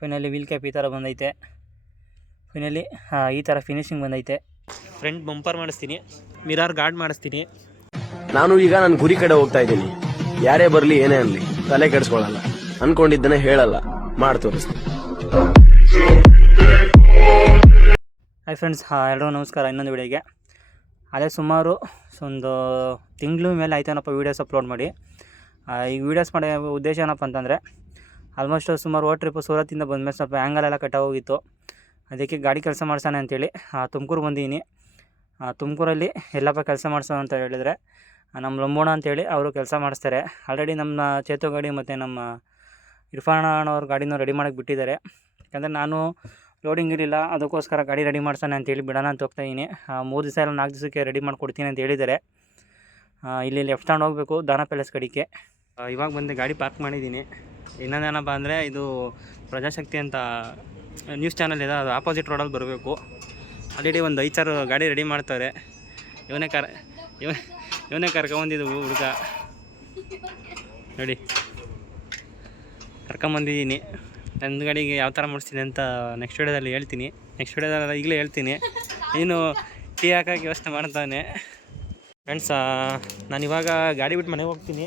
Finally wheel cap ಈ ಥರ ಬಂದೈತೆ. ಫೈನಲಿ ಈ ಥರ ಫಿನಿಶಿಂಗ್ ಬಂದೈತೆ. ಫ್ರಂಟ್ ಬಂಪರ್ ಮಾಡಿಸ್ತೀನಿ. ಮಿರಾರ್ ಗಾರ್ಡ್ ಮಾಡಿಸ್ತೀನಿ. ನಾನು ಈಗ ನನ್ನ ಗುರಿ ಕಡೆ ಹೋಗ್ತಾ ಇದ್ದೀನಿ. ಯಾರೇ ಬರಲಿ ಏನೇ ಅನ್ಲಿ ತಲೆ ಕೆಡಿಸ್ಕೊಳ್ಳಲ್ಲ ಅನ್ಕೊಂಡಿದ್ದನೆ ಹೇಳಲ್ಲ. ಮಾಡಿ ತೋರಿಸ್ತೀನಿ. ಹಾಯ್ ಫ್ರೆಂಡ್ಸ್ ಎಲ್ಲರೂ ನಮಸ್ಕಾರ. ಇನ್ನೊಂದು ವಿಡಿಯೋಗೆ ಅದೇ ಸುಮಾರು ಒಂದು ತಿಂಗಳು ಮೇಲೆ ಆಯ್ತೇನಪ್ಪ ವೀಡಿಯೋಸ್ ಅಪ್ಲೋಡ್ ಮಾಡಿ. ಈ ವೀಡಿಯೋಸ್ ಮಾಡೋ ಉದ್ದೇಶ ಏನಪ್ಪ ಅಂತಂದರೆ ಆಲ್ಮೋಸ್ಟ್ ಸುಮಾರು ಓ ಟ್ರಿಪ್ಪು ಸೂರತ್ತಿಂದ ಬಂದಮೇಲೆ ಸ್ವಲ್ಪ ಆ್ಯಂಗಲ್ ಎಲ್ಲ ಕಟ್ಟಾಗೋಗಿತ್ತು ಅದಕ್ಕೆ ಗಾಡಿ ಕೆಲಸ ಮಾಡ್ಸೋಣ ಅಂತೇಳಿ ತುಮಕೂರು ಬಂದಿದ್ದೀನಿ. ತುಮಕೂರಲ್ಲಿ ಎಲ್ಲಪ್ಪ ಕೆಲಸ ಮಾಡಿಸೋಣ ಅಂತ ಹೇಳಿದರೆ ನಮ್ಮ ಲಂಬೋಣ ಅಂತೇಳಿ ಅವರು ಕೆಲಸ ಮಾಡಿಸ್ತಾರೆ. ಆಲ್ರೆಡಿ ನಮ್ಮ ಚೇತು ಗಾಡಿ ಮತ್ತು ನಮ್ಮ ಇರ್ಫಾನ್ ಅವ್ರ ಗಾಡಿನೂ ರೆಡಿ ಮಾಡೋಕ್ಕೆ ಬಿಟ್ಟಿದ್ದಾರೆ. ಯಾಕಂದರೆ ನಾನು ಲೋಡಿಂಗ್ ಇರಲಿಲ್ಲ, ಅದಕ್ಕೋಸ್ಕರ ಗಾಡಿ ರೆಡಿ ಮಾಡ್ಸೋಣ ಅಂತೇಳಿ ಬಿಡೋಣ ಅಂತ ಹೋಗ್ತಾಯಿದ್ದೀನಿ ಮೂರು ದಿವಸ ಇಲ್ಲ, ನಾಲ್ಕು ದಿವಸಕ್ಕೆ ರೆಡಿ ಮಾಡಿಕೊಡ್ತೀನಿ ಅಂತ ಹೇಳಿದ್ದಾರೆ. ಇಲ್ಲಿ ಲೆಫ್ಟ್ ಹ್ಯಾಂಡ್ ಹೋಗಬೇಕು, ದಾನ ಪ್ಯಾಲೇಸ್ ಕಡೆಗೆ. ಇವಾಗ ಬಂದು ಗಾಡಿ ಪಾರ್ಕ್ ಮಾಡಿದ್ದೀನಿ. ಇನ್ನೊಂದೇನಪ್ಪ ಅಂದರೆ ಇದು ಪ್ರಜಾಶಕ್ತಿ ಅಂತ ನ್ಯೂಸ್ ಚಾನಲ್ ಇದೆ, ಅದು ಆಪೋಸಿಟ್ ರೋಡಲ್ಲಿ ಬರಬೇಕು. ಆಲ್ರೆಡಿ ಒಂದು ಐದು ಸಾವಿರ ಗಾಡಿ ರೆಡಿ ಮಾಡ್ತಾರೆ ಇವನೇ ಕರ್, ಇವ, ಇವನೇ ಕರ್ಕೊಂಬಂದಿದ್ದು ಹುಡುಗ. ನೋಡಿ. ಕರ್ಕೊಂಬಂದಿದ್ದೀನಿ. ನನ್ನ ಗಾಡಿಗೆ ಯಾವ ಥರ ಮಾಡಿಸ್ತೀನಿ ಅಂತ ನೆಕ್ಸ್ಟ್ ವೀಡಿಯೋದಲ್ಲಿ ಹೇಳ್ತೀನಿ. ನೆಕ್ಸ್ಟ್ ವಿಡಿಯೋದಲ್ಲಿ ಈಗಲೇ ಹೇಳ್ತೀನಿ. ನೀನು ಟೀ ಹಾಕೋಕೆ ಯೋಚನೆ ಮಾಡ್ತಾನೆ. ಫ್ರೆಂಡ್ಸ್ ನಾನು ಇವಾಗ ಗಾಡಿ ಬಿಟ್ಟು ಮನೆಗೆ ಹೋಗ್ತೀನಿ.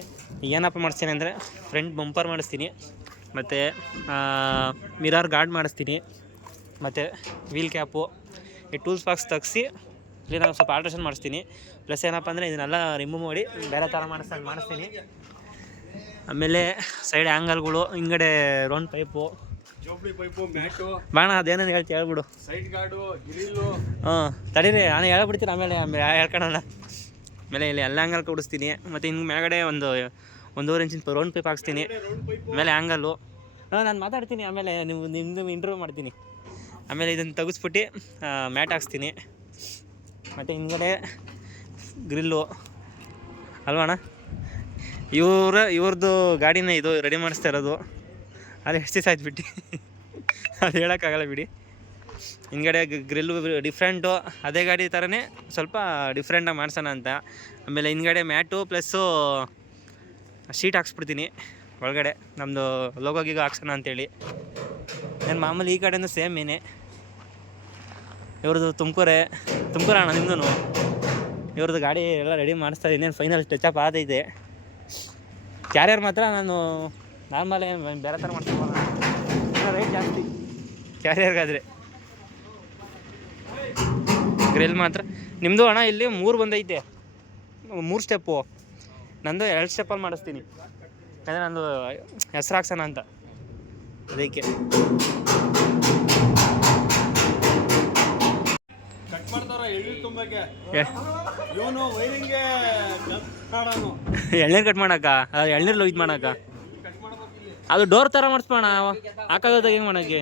ಏನಪ್ಪ ಮಾಡಿಸ್ತೀನಿ ಅಂದರೆ ಫ್ರಂಟ್ ಬಂಪರ್ ಮಾಡಿಸ್ತೀನಿ. ಮತ್ತು ಮಿರಾರ್ ಗಾರ್ಡ್ ಮಾಡಿಸ್ತೀನಿ. ಮತ್ತು ವೀಲ್ ಕ್ಯಾಪು ಈ ಟೂಲ್ಸ್ ಬಾಕ್ಸ್ ತೆಗ್ಸಿ ನಾನು ಸ್ವಲ್ಪ ಆಲ್ಟ್ರೇಷನ್ ಮಾಡಿಸ್ತೀನಿ. ಪ್ಲಸ್ ಏನಪ್ಪ ಅಂದರೆ ಇದನ್ನೆಲ್ಲ ರಿಮೂವ್ ಮಾಡಿ ಬೇರೆ ಥರ ಮಾಡಿಸ್ದಂಗೆ ಮಾಡಿಸ್ತೀನಿ. ಆಮೇಲೆ ಸೈಡ್ ಆ್ಯಂಗಲ್ಗಳು ಹಿಂಗಡೆ ರೌಂಡ್ ಪೈಪು ಬಾಣ ಅದೇನೇನು ಹೇಳ್ತಿ ಹೇಳ್ಬಿಡು. ಸೈಡ್ ಗಾರ್ಡು ಗ್ರಿಲ್ಲು ಹಾಂ ತಡೀರಿ ನಾನು ಹೇಳ್ಬಿಡ್ತೀನಿ ಆಮೇಲೆ ಆಮೇಲೆ ಹೇಳ್ಕೊಳೋಣ ಆಮೇಲೆ ಇಲ್ಲಿ ಎಲ್ಲ ಆ್ಯಂಗಲ್ ಕೊಡಿಸ್ತೀನಿ. ಮತ್ತು ಇನ್ನು ಮೇಲ್ಗಡೆ ಒಂದು, ಒಂದೂವರೆ ಇಂಚಿನ ರೌಂಡ್ ಪೈಪ್ ಹಾಕ್ಸ್ತೀನಿ. ಆಮೇಲೆ ಆ್ಯಂಗಲ್ಲು ನಾನು ಮಾತಾಡ್ತೀನಿ. ಆಮೇಲೆ ನೀವು ನಿಮ್ಮದು ಇಂಟರ್ವ್ಯೂ ಮಾಡ್ತೀನಿ. ಆಮೇಲೆ ಇದನ್ನು ತೆಗೆಸ್ಬಿಟ್ಟು ಮ್ಯಾಟ್ ಹಾಕ್ಸ್ತೀನಿ. ಮತ್ತು ಹಿಂದ್ಗಡೆ ಗ್ರಿಲ್ಲು. ಅಲ್ವಣ್ಣ ಇವರ ಇವ್ರದ್ದು ಗಾಡಿನೇ ಇದು ರೆಡಿ ಮಾಡಿಸ್ತಾ ಇರೋದು. ಅದು ಎಷ್ಟು ದಿವಸ ಆಯ್ತು ಬಿಟ್ಟು ಅದು ಹೇಳೋಕ್ಕಾಗಲ್ಲ ಬಿಡಿ. ಹಿಂದ್ಗಡೆ ಗ್ರಿಲ್ಲು ಡಿಫ್ರೆಂಟು ಅದೇ ಗಾಡಿ ಥರನೇ ಸ್ವಲ್ಪ ಡಿಫ್ರೆಂಟಾಗಿ ಮಾಡ್ಸೋಣ ಅಂತ. ಆಮೇಲೆ ಹಿಂದ್ಗಡೆ ಮ್ಯಾಟು ಪ್ಲಸ್ಸು ಶೀಟ್ ಹಾಕ್ಸ್ಬಿಡ್ತೀನಿ ಒಳಗಡೆ. ನಮ್ಮದು ಲೋಗೋ ಗೀಗೋ ಹಾಕ್ಸೋಣ ಅಂತೇಳಿ. ನಾನು ಮಾಮೂಲಿ ಈ ಕಡೆಯೂ ಸೇಮ್ ಏನೇ. ಇವ್ರದ್ದು ತುಮಕೂರೇ. ತುಮಕೂರು ಅಣ್ಣ ನಿಮ್ಮದು ಇವ್ರದ್ದು ಗಾಡಿ ಎಲ್ಲ ರೆಡಿ ಮಾಡಿಸ್ತಾ ಇನ್ನೇನು ಫೈನಲ್ ಟಚಪ್ ಆದೈತೆ. ಕ್ಯಾರಿಯರ್ ಮಾತ್ರ ನಾನು ನಾರ್ಮಲ್ ಏನು ಬೇರೆ ಥರ ಮಾಡ್ತೀನಿ ರೇಟ್ ಜಾಸ್ತಿ. ಕ್ಯಾರಿಯರ್ಗಾದರೆ ಗ್ರಿಲ್ ಮಾತ್ರ. ನಿಮ್ಮದು ಅಣ್ಣ ಇಲ್ಲಿ ಮೂರು ಬಂದೈತೆ. ಮೂರು ಸ್ಟೆಪ್ಪು ನಂದು ಎರಡು ಸ್ಟೆಪ್ಪಲ್ಲಿ ಮಾಡಿಸ್ತೀನಿ. ಯಾಕಂದರೆ ನಂದು ಹೆಸ್ರು ಹಾಕ್ಸೋಣ ಅಂತ. ಅದಕ್ಕೆ. ಎಳ್ನೀರು ಕಟ್ ಮಾಡಕ್ಕ? ಅದು ಎಳ್ನೀರು ಇದು ಮಾಡಕ್ಕ? ಅದು ಡೋರ್ ಥರ ಮಾಡಿಸ್ಬೋಣ ಹಾಕೋದಾಗ ಹೆಂಗೆ ಮಾಡೋಕ್ಕೆ?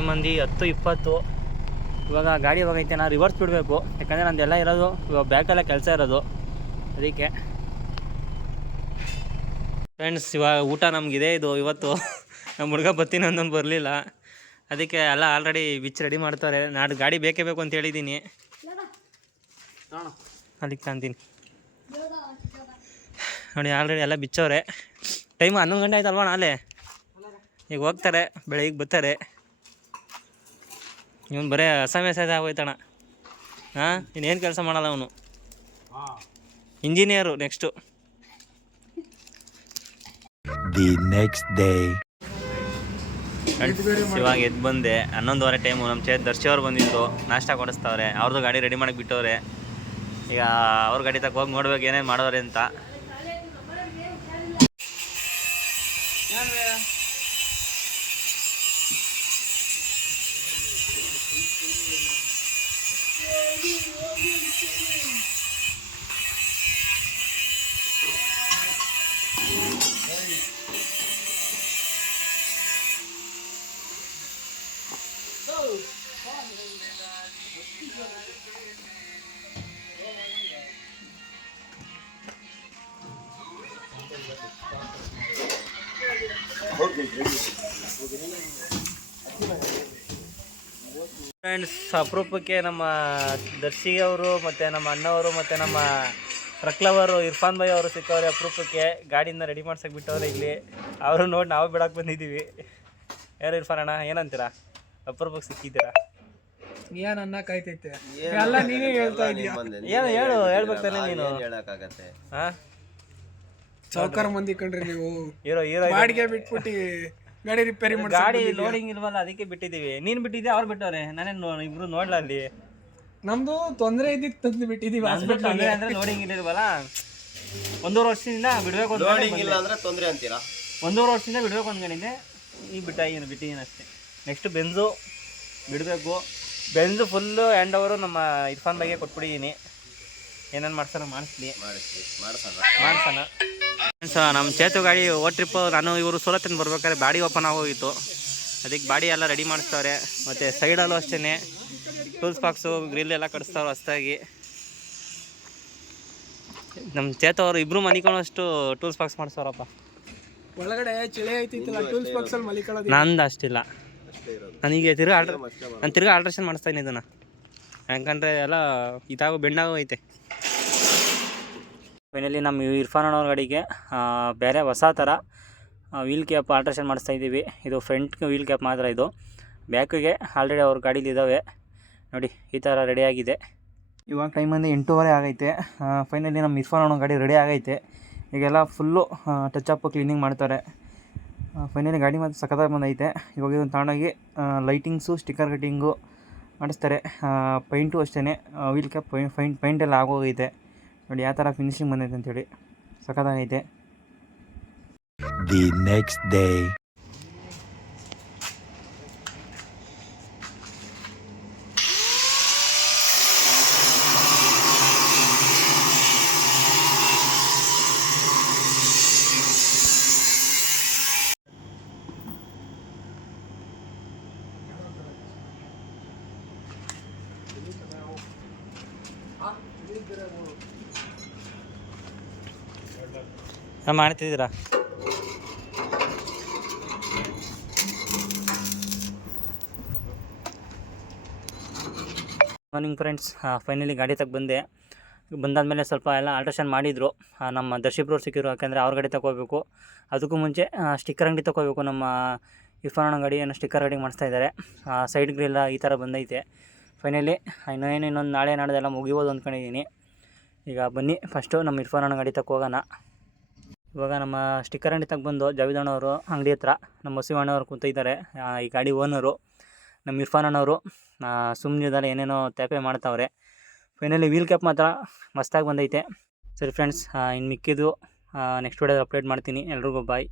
ಟೈಮ್ ಮಂದಿ ಹತ್ತು, ಇಪ್ಪತ್ತು. ಇವಾಗ ಗಾಡಿ ಹೋಗೈತೆ ನಾನು ರಿವರ್ಸ್ ಬಿಡಬೇಕು. ಯಾಕಂದರೆ ನಂದೆಲ್ಲ ಇರೋದು, ಇವಾಗ ಬ್ಯಾಕೆಲ್ಲ ಕೆಲಸ ಇರೋದು. ಅದಕ್ಕೆ. ಫ್ರೆಂಡ್ಸ್ ಇವಾಗ ಊಟ ನಮಗಿದೆ ಇದು ಇವತ್ತು. ನಮ್ಮ ಹುಡುಗ ಬತ್ತೀನಿ ಅಂದೊಂದು ಬರಲಿಲ್ಲ. ಅದಕ್ಕೆ ಎಲ್ಲ ಆಲ್ರೆಡಿ ಬಿಚ್ ರೆಡಿ ಮಾಡ್ತಾರೆ. ನಾಡು ಗಾಡಿ ಬೇಕೇ ಬೇಕು ಅಂತ ಹೇಳಿದ್ದೀನಿ. ಅದಕ್ಕೆ ತಂತೀನಿ. ನೋಡಿ ಆಲ್ರೆಡಿ ಎಲ್ಲ ಬಿಚ್ಚವ್ರೆ. ಟೈಮ್ ಹನ್ನೊಂದು ಗಂಟೆ ಆಯ್ತಲ್ವ ನಾಳೆ? ಈಗ ಹೋಗ್ತಾರೆ, ಬೆಳಗ್ಗೆ ಬರ್ತಾರೆ. ಇವನು ಬರೀ ಅಸಮಯ ಸದ ಆಗೋಯ್ತಣ್ಣ ಹಾಂ ಇನ್ನೇನು ಕೆಲಸ ಮಾಡಲ್ಲ ಅವನು. Engineer next the next day ಇವಾಗ ಎದ್ದು ಬಂದೆ. ಹನ್ನೊಂದುವರೆ ಟೈಮು ನಮ್ಮ ಚೇತ್ ದರ್ಶಿ ಅವ್ರು ಬಂದಿತ್ತು ನಾಷ್ಟ ಕೊಡಿಸ್ತವ್ರೆ. ಅವ್ರದ್ದು ಗಾಡಿ ರೆಡಿ ಮಾಡಕ್ಕೆ ಬಿಟ್ಟವ್ರೆ. ಈಗ ಅವ್ರ ಗಾಡಿ ತಕ್ಕ ಹೋಗಿ ನೋಡ್ಬೇಕು ಏನೇನು ಮಾಡೋರೆ ಅಂತ. ಫ್ರೆಂಡ್ಸ್ ಅಪರೂಪಕ್ಕೆ ನಮ್ಮ ದರ್ಶಿ ಅವರು ಮತ್ತು ನಮ್ಮ ಅಣ್ಣವರು ಮತ್ತು ನಮ್ಮ ಟ್ರಕ್ಲವರು ಇರ್ಫಾನ್ ಭಾಯ್ ಅವರು ಸಿಕ್ಕವ್ರೆ ಅಪರೂಪಕ್ಕೆ ಗಾಡಿಯಿಂದ ರೆಡಿ ಮಾಡ್ಸಕ್ಕೆ ಬಿಟ್ಟವ್ರೆ ಇಲ್ಲಿ. ಅವರು ನೋಡಿ ನಾವು ಬಿಡಕ್ಕೆ ಬಂದಿದ್ದೀವಿ. ಯಾರು ಇರ್ಫಾನ್ ಅಣ್ಣ ಏನಂತೀರಾ? ಅಪರೂಪಕ್ಕೆ ಸಿಕ್ಕಿದ್ದೀರಾ? ಏನ್ ಅನ್ನಕ್ಕಾಯ್ತೈತೆ ಎಲ್ಲ ನೀನೇ ಹೇಳ್ತಾ ಇದೀಯ? ಏನು ಹೇಳು ಹೇಳ್ಬೇಕು ತಾನೆ ನೀನು. ಹೇಳಕ್ಕಾಗತ್ತೆ? ಹಾಂ? ಸಾವುಕಾರ ಮಂದಿ ಕಂಡ್ರಿ ನೀವು. ಹೀರೋ ಹೀರೋ ಬಾಡಿಗೆ ಬಿಟ್ಬಿಟ್ಟು ಗಾಡಿ ರಿಪೇರಿ ಮಾಡಿ ಗಾಡಿ ಲೋಡಿಂಗ್ ಇಲ್ವಲ್ಲ ಅದಕ್ಕೆ ಬಿಟ್ಟಿದ್ದೀವಿ. ನೀನ್ ಬಿಟ್ಟಿದ್ದೆ ಅವ್ರು ಬಿಟ್ಟವ್ರೆ? ನಾನೇನು ನೋ ಇಬ್ರು ನೋಡ್ಲ ಅಲ್ಲಿ? ನಮ್ದು ತೊಂದ್ರೆ ಇದ್ದಿದ್ ತಂದು ಬಿಟ್ಟಿದೀವಿ ಹಾಸ್ಪಿಟಲ್ ಅಂದ್ರೆ ಲೋಡಿಂಗ್ ಇಲ್ಲಿಲ್ವಲ್ಲ ಒಂದೂವರೆ ವರ್ಷದಿಂದ ಬಿಡ್ಬೇಕು ಲೋಡಿಂಗ್ ಇಲ್ಲ ಅಂದ್ರೆ ತೊಂದ್ರೆ ಅಂತೀರಾ? ಒಂದೂವರೆ ವರ್ಷದಿಂದ ಬಿಡ್ಬೇಕು ಅಂದ್ಕೊಂಡಿದ್ದೆ. ಈಗ ಏನು ಬಿಟ್ಟಿದ್ದೀನಿ ಅಷ್ಟೇ. ನೆಕ್ಸ್ಟ್ ಬೆಂಜು ಬಿಡಬೇಕು. ಬೆಂಜು ಫುಲ್ಲು ಹ್ಯಾಂಡ್ ಓವರು ನಮ್ಮ ಇರ್ಫಾನ್ ಬಗ್ಗೆ ಕೊಟ್ಬಿಟ್ಟಿದ್ದೀನಿ ಏನೇನು ಮಾಡ್ತಾರ ಮಾಡಿಸ್ಲಿ. ಮಾಡಿಸ್ತೀವಿ ನಮ್ ಮಾಡ್ಸೋಣ. ಸೊ ನಮ್ಮ ಚೇತು ಗಾಡಿ ಓ ಟ್ರಿಪ್ ನಾನು ಇವರು ಸೂರತ್ತಿನ ಬರ್ಬೇಕಾದ್ರೆ ಬಾಡಿ ಓಪನ್ ಆಗೋಗಿತ್ತು. ಅದಕ್ಕೆ ಬಾಡಿ ಎಲ್ಲ ರೆಡಿ ಮಾಡಿಸ್ತವ್ರೆ ಮತ್ತು ಸೈಡಲ್ಲೂ ಅಷ್ಟೇ ಟೂಲ್ಸ್ ಬಾಕ್ಸು ಗ್ರಿಲ್ ಎಲ್ಲ ಕಡಿಸ್ತಾವ್ರೆ ಹೊಸ್ದಾಗಿ. ನಮ್ಮ ಚೇತು ಅವರು ಇಬ್ಬರು ಮನಿಕೊಳ್ಳೋಷ್ಟು ಟೂಲ್ಸ್ ಬಾಕ್ಸ್ ಮಾಡಿಸ್ತವ್ರಪ್ಪ ಒಳಗಡೆ ಚಳಿ ಐತಿತ್ತಲ್ಲ ಟೂಲ್ಸ್ ಬಾಕ್ಸ್ ಅಲ್ಲಿ ಮಲಿಕೊಳ್ಳೋದು ನಂದು ಅಷ್ಟಿಲ್ಲ. ನನಗೆ ತಿರ್ಗಾ ಆಲ್ಟ್ರ್ ನಾನು ತಿರ್ಗಾ ಆಲ್ಟ್ರೇಷನ್ ಮಾಡಿಸ್ತಾ ಇದನ್ನ ಇದನ್ನು. ಯಾಕಂದರೆ ಎಲ್ಲ ಇದಾಗೋ ಬೆಂಡಾಗೋ ಐತೆ. ಫೈನಲಿ ನಮ್ಮ ಇರ್ಫಾನ್ ಅನ್ನೋ ಗಾಡಿಗೆ ಬೇರೆ ಹೊಸ ಥರ ವೀಲ್ ಕ್ಯಾಪ್ ಆಲ್ಟ್ರೇಷನ್ ಮಾಡಿಸ್ತಾ ಇದ್ದೀವಿ. ಇದು ಫ್ರಂಟ್ ವೀಲ್ ಕ್ಯಾಪ್ ಮಾತ್ರ ಇದು. ಬ್ಯಾಕಿಗೆ ಆಲ್ರೆಡಿ ಅವ್ರ ಗಾಡೀಲಿ ಇದ್ದಾವೆ ನೋಡಿ, ಈ ಥರ ರೆಡಿಯಾಗಿದೆ ಇವಾಗ ಟೈಮ್ ಎಂಟೂವರೆ ಆಗೈತೆ. ಫೈನಲಿ ನಮ್ಮ ಇರ್ಫಾನ್ ಅನ್ನೋ ಗಾಡಿ ರೆಡಿ ಆಗೈತೆ. ಈಗೆಲ್ಲ ಫುಲ್ಲು ಟಚ್ ಅಪ್ ಕ್ಲೀನಿಂಗ್ ಮಾಡ್ತಾರೆ. ಫೈನಲಿ ಗಾಡಿ ಮಾತ್ರ ಸಖತ್ತಾಗಿ ಬಂದೈತೆ. ಇವಾಗ ಇದನ್ನು ತಗೊಂಡೋಗಿ ಲೈಟಿಂಗ್ಸು ಸ್ಟಿಕ್ಕರ್ ಕಟ್ಟಿಂಗು ಮಾಡಿಸ್ತಾರೆ. ಪೈಂಟು ಅಷ್ಟೇ ವೀಲ್ ಕ್ಯಾಪ್ ಪೈಂಟ್ ಪೈಂಟ್ ಎಲ್ಲ ಆಗೋಗೈತೆ. ನೋಡಿ ಯಾವ ಥರ ಫಿನಿಶಿಂಗ್ ಬಂದೈತೆ ಅಂತೇಳಿ ಸಖತ್ತಾಗೈತೆ The next day. ಮಾಡ್ತಿದ್ದೀರಾ? ಮಾರ್ನಿಂಗ್ ಫ್ರೆಂಡ್ಸ್ ಫೈನಲಿ ಗಾಡಿ ತಗ ಬಂದೆ. ಬಂದಾದಮೇಲೆ ಸ್ವಲ್ಪ ಎಲ್ಲ ಆಲ್ಟ್ರೇಷನ್ ಮಾಡಿದರು. ನಮ್ಮ ದರ್ಶಿಬ್ರವ್ರು ಸಿಕ್ಕಿದ್ರು, ಯಾಕೆಂದರೆ ಅವ್ರ ಗಾಡಿ ತಗೋಬೇಕು ಅದಕ್ಕೂ ಮುಂಚೆ ಸ್ಟಿಕ್ಕರ್ ಅಂಗಡಿ ತಗೋಬೇಕು ನಮ್ಮ ಇರ್ಫಾನ್ ಏನೋ ಸ್ಟಿಕ್ಕರ್ ಗಾಡಿ ಮಾಡಿಸ್ತಾ ಇದ್ದಾರೆ ಸೈಡ್ ಗ್ರಿಲ್ಲ ಈ ಥರ ಬಂದೈತೆ. ಫೈನಲಿ ಇನ್ನೇನು ಇನ್ನೊಂದು ನಾಳೆ ನಾಡ್ದೆಲ್ಲ ಮುಗಿಬೋದು ಅಂದ್ಕೊಂಡಿದ್ದೀನಿ. ಈಗ ಬನ್ನಿ ಫಸ್ಟು ನಮ್ಮ ಇರ್ಫಾನ್ ಗಾಡಿ ತಗೋಗೋಣ ಇವಾಗ ನಮ್ಮ ಸ್ಟಿಕ್ಕರ್ ಅಂಗಡಿ ತಗ ಬಂದು ಜಾವಿದ್ ಅಣ್ಣವರು ಅಂಗಡಿ ಹತ್ರ ನಮ್ಮ ವಸಿವಣ್ಣವ್ರು ಕೂತಿದ್ದಾರೆ ಈ ಗಾಡಿ ಓನರು ನಮ್ಮ ಇರ್ಫಾನ್ ಅಣ್ಣವರು ಸುಮ್ಮನಿದ್ದಾರೆ ಏನೇನೋ ತ್ಯಾಪೆ ಮಾಡ್ತಾವ್ರೆ. ಫೈನಲಿ ವೀಲ್ ಕ್ಯಾಪ್ ಮಾತ್ರ ಮಸ್ತಾಗಿ ಬಂದೈತೆ. ಸರಿ ಫ್ರೆಂಡ್ಸ್ ಇನ್ನು ಮಿಕ್ಕಿದ್ದು ನೆಕ್ಸ್ಟ್ ವಿಡಿಯೋದಲ್ಲಿ ಅಪ್ಡೇಟ್ ಮಾಡ್ತೀನಿ. ಎಲ್ರಿಗೂ ಬಾಯ್